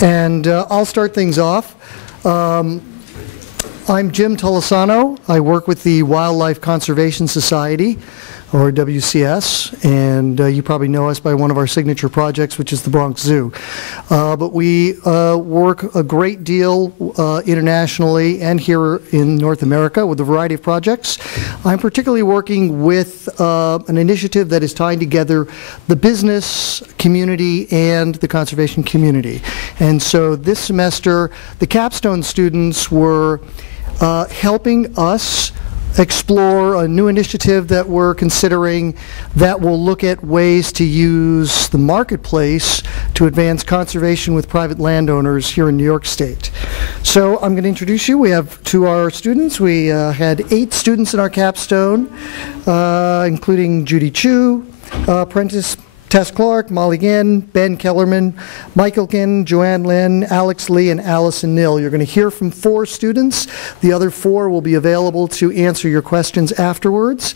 And I'll start things off. I'm Jim Tolosano. I work with the Wildlife Conservation Society, or WCS, and you probably know us by one of our signature projects, which is the Bronx Zoo. But we work a great deal internationally and here in North America with a variety of projects. I'm particularly working with an initiative that is tying together the business community and the conservation community. And so this semester, the Capstone students were helping us explore a new initiative that we're considering that will look at ways to use the marketplace to advance conservation with private landowners here in New York State. So I'm going to introduce you. We have to our students. We had 8 students in our capstone, including Judy Chu, Prentice Tess Clark, Molly Ginn, Ben Kellerman, Michael Ginn, Joanne Lynn, Alex Lee, and Allison Nill. You're going to hear from 4 students. The other 4 will be available to answer your questions afterwards.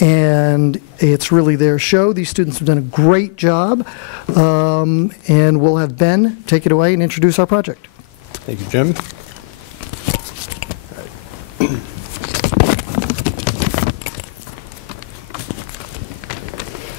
And it's really their show. These students have done a great job. And we'll have Ben take it away and introduce our project. Thank you, Jim.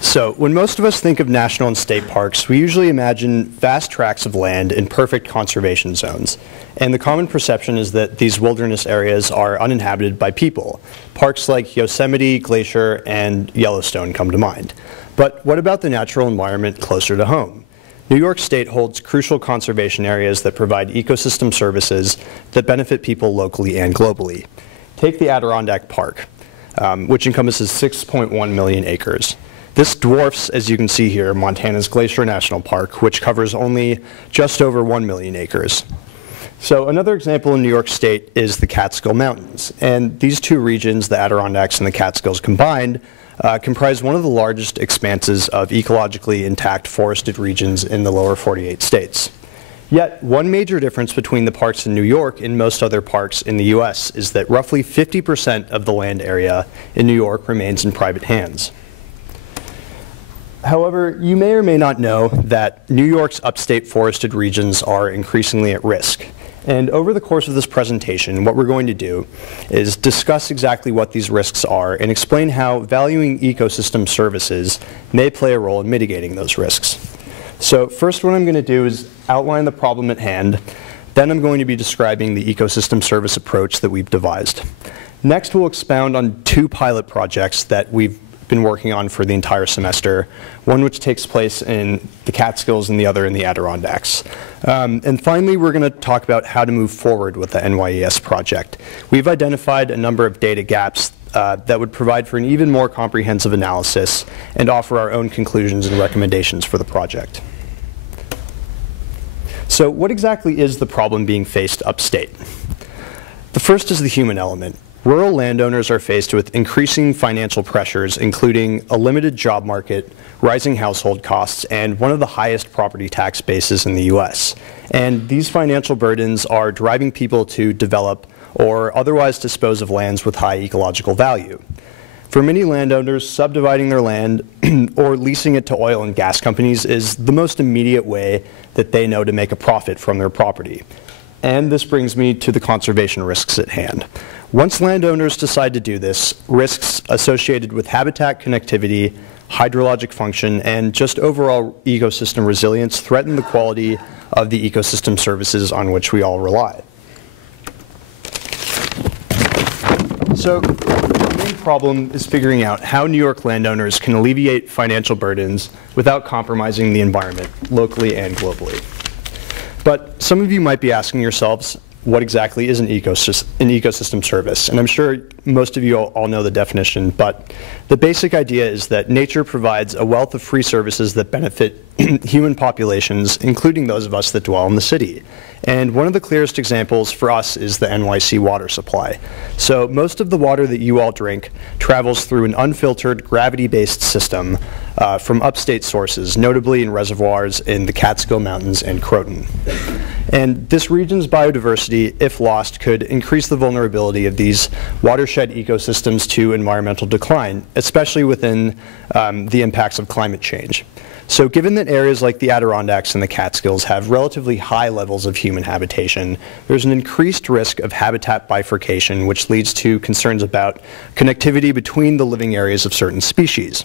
So, when most of us think of national and state parks, we usually imagine vast tracts of land in perfect conservation zones. And the common perception is that these wilderness areas are uninhabited by people. Parks like Yosemite, Glacier, and Yellowstone come to mind. But what about the natural environment closer to home? New York State holds crucial conservation areas that provide ecosystem services that benefit people locally and globally. Take the Adirondack Park, which encompasses 6.1 million acres. This dwarfs, as you can see here, Montana's Glacier National Park, which covers only just over 1 million acres. So another example in New York State is the Catskill Mountains. And these 2 regions, the Adirondacks and the Catskills combined, comprise one of the largest expanses of ecologically intact forested regions in the lower 48 states. Yet, one major difference between the parks in New York and most other parks in the US is that roughly 50% of the land area in New York remains in private hands. However, you may or may not know that New York's upstate forested regions are increasingly at risk. And over the course of this presentation, what we're going to do is discuss exactly what these risks are and explain how valuing ecosystem services may play a role in mitigating those risks. So first, what I'm going to do is outline the problem at hand. Then I'm going to be describing the ecosystem service approach that we've devised. Next, we'll expound on 2 pilot projects that we've been working on for the entire semester, one which takes place in the Catskills and the other in the Adirondacks. And finally, we're going to talk about how to move forward with the NYES project. We've identified a number of data gaps that would provide for an even more comprehensive analysis and offer our own conclusions and recommendations for the project. So what exactly is the problem being faced upstate? The first is the human element. Rural landowners are faced with increasing financial pressures, including a limited job market, rising household costs, and one of the highest property tax bases in the US. And these financial burdens are driving people to develop or otherwise dispose of lands with high ecological value. For many landowners, subdividing their land or leasing it to oil and gas companies is the most immediate way that they know to make a profit from their property. And this brings me to the conservation risks at hand. Once landowners decide to do this, risks associated with habitat connectivity, hydrologic function, and just overall ecosystem resilience threaten the quality of the ecosystem services on which we all rely. So the main problem is figuring out how New York landowners can alleviate financial burdens without compromising the environment, locally and globally. But some of you might be asking yourselves, what exactly is an ecosystem service? And I'm sure most of you all know the definition, but the basic idea is that nature provides a wealth of free services that benefit human populations, including those of us that dwell in the city. And one of the clearest examples for us is the NYC water supply. So most of the water that you all drink travels through an unfiltered, gravity-based system from upstate sources, notably in reservoirs in the Catskill Mountains and Croton. And this region's biodiversity, if lost, could increase the vulnerability of these watershed ecosystems to environmental decline, especially within the impacts of climate change. So given that areas like the Adirondacks and the Catskills have relatively high levels of human habitation, there's an increased risk of habitat bifurcation, which leads to concerns about connectivity between the living areas of certain species.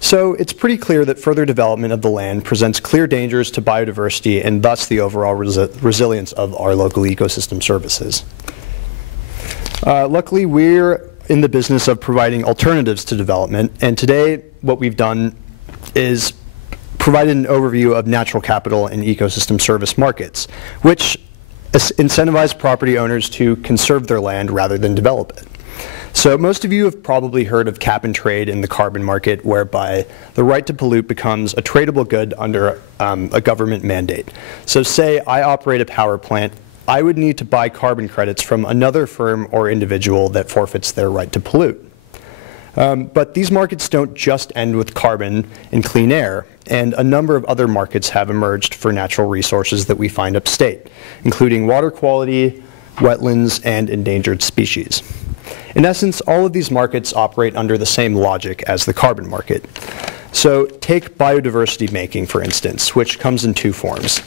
So it's pretty clear that further development of the land presents clear dangers to biodiversity and thus the overall resilience of our local ecosystem services. Luckily, we're in the business of providing alternatives to development, and today what we've done is provided an overview of natural capital and ecosystem service markets, which incentivize property owners to conserve their land rather than develop it. So most of you have probably heard of cap and trade in the carbon market, whereby the right to pollute becomes a tradable good under a government mandate. So say I operate a power plant, I would need to buy carbon credits from another firm or individual that forfeits their right to pollute. But these markets don't just end with carbon and clean air, and a number of other markets have emerged for natural resources that we find upstate, including water quality, wetlands, and endangered species. In essence, all of these markets operate under the same logic as the carbon market. So take biodiversity banking, for instance, which comes in two forms.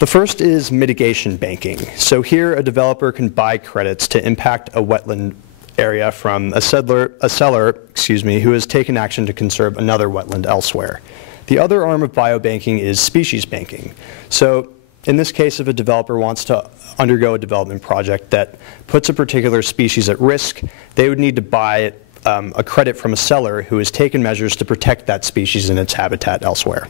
The first is mitigation banking. So here a developer can buy credits to impact a wetland area from a seller, who has taken action to conserve another wetland elsewhere. The other arm of biobanking is species banking. So in this case, if a developer wants to undergo a development project that puts a particular species at risk, they would need to buy a credit from a seller who has taken measures to protect that species and its habitat elsewhere.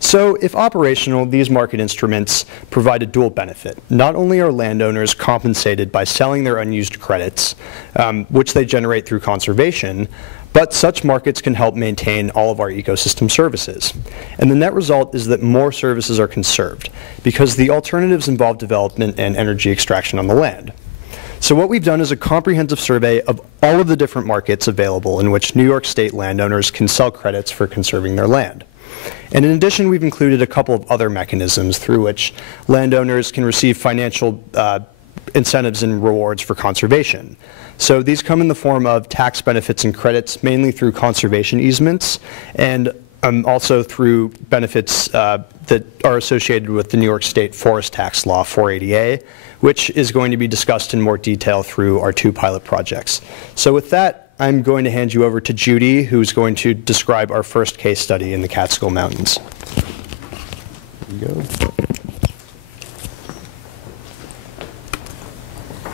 So if operational, these market instruments provide a dual benefit. Not only are landowners compensated by selling their unused credits, which they generate through conservation, but such markets can help maintain all of our ecosystem services. And the net result is that more services are conserved, because the alternatives involve development and energy extraction on the land. So what we've done is a comprehensive survey of all of the different markets available in which New York State landowners can sell credits for conserving their land. And in addition, we've included a couple of other mechanisms through which landowners can receive financial incentives and rewards for conservation. So these come in the form of tax benefits and credits, mainly through conservation easements, and also through benefits that are associated with the New York State Forest Tax Law 480A, which is going to be discussed in more detail through our two pilot projects. So with that, I'm going to hand you over to Judy, who's going to describe our first case study in the Catskill Mountains. There you go.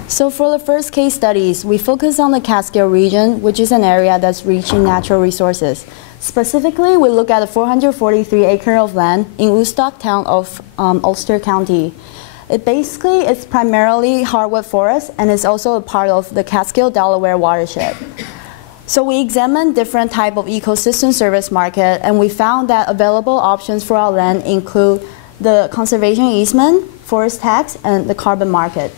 So for the first case studies, we focus on the Catskill region, which is an area that's rich in natural resources. Specifically, we look at a 443 acre of land in Woodstock town of Ulster County. It's primarily hardwood forest, and it's also a part of the Catskill-Delaware watershed. So we examined different type of ecosystem service market, and we found that available options for our land include the conservation easement, forest tax, and the carbon market.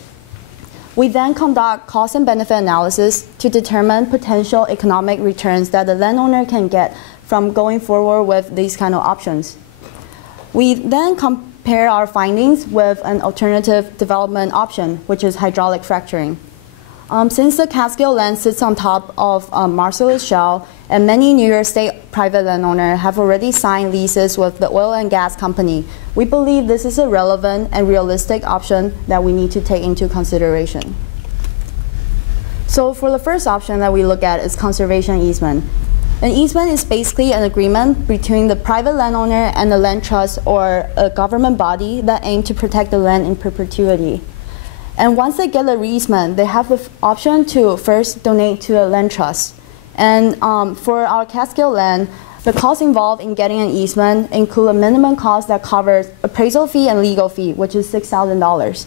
We then conduct cost and benefit analysis to determine potential economic returns that the landowner can get from going forward with these kind of options. We then compare our findings with an alternative development option, which is hydraulic fracturing. Since the Catskill land sits on top of Marcellus Shale, and many New York State private landowners have already signed leases with the oil and gas company, we believe this is a relevant and realistic option that we need to take into consideration. So for the first option that we look at is conservation easement. An easement is basically an agreement between the private landowner and the land trust or a government body that aim to protect the land in perpetuity. And once they get the easement, they have the option to first donate to a land trust. And for our Catskill land, the costs involved in getting an easement include a minimum cost that covers appraisal fee and legal fee, which is $6,000.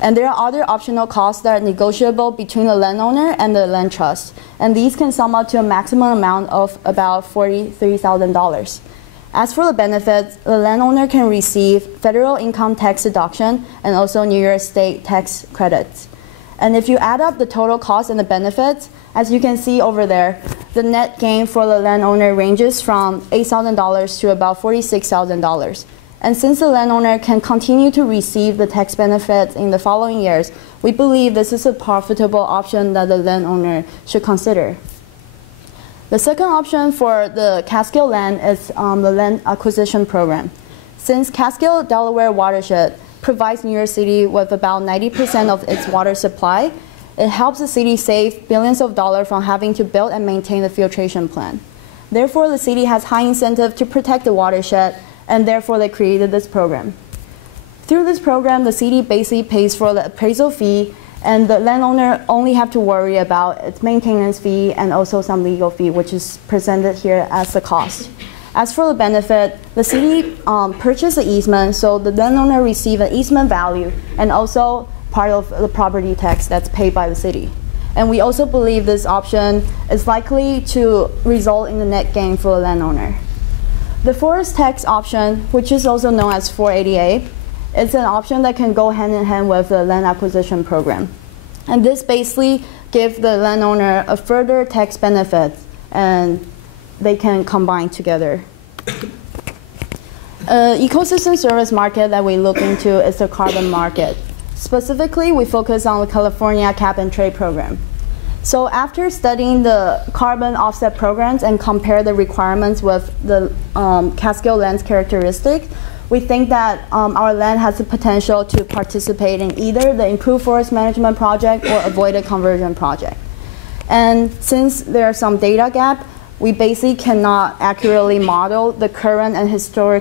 And there are other optional costs that are negotiable between the landowner and the land trust. And these can sum up to a maximum amount of about $43,000. As for the benefits, the landowner can receive federal income tax deduction and also New York State tax credits. And if you add up the total cost and the benefits, as you can see over there, the net gain for the landowner ranges from $8,000 to about $46,000. And since the landowner can continue to receive the tax benefits in the following years, we believe this is a profitable option that the landowner should consider. The second option for the Catskill land is the land acquisition program. Since Catskill Delaware watershed provides New York City with about 90% of its water supply, it helps the city save billions of dollars from having to build and maintain the filtration plant. Therefore, the city has high incentive to protect the watershed, and therefore they created this program. Through this program, the city basically pays for the appraisal fee, and the landowner only have to worry about its maintenance fee and also some legal fee, which is presented here as the cost. As for the benefit, the city purchased the easement, so the landowner receive an easement value and also part of the property tax that's paid by the city. And we also believe this option is likely to result in a net gain for the landowner. The forest tax option, which is also known as 480A, is an option that can go hand in hand with the land acquisition program. And this basically gives the landowner a further tax benefit, and they can combine together. Ecosystem service market that we look into is the carbon market. Specifically, we focus on the California Cap and Trade program. So after studying the carbon offset programs and compare the requirements with the Catskill land's characteristics, we think that our land has the potential to participate in either the improved forest management project or avoided conversion project. And since there are some data gap, we basically cannot accurately model the current and historic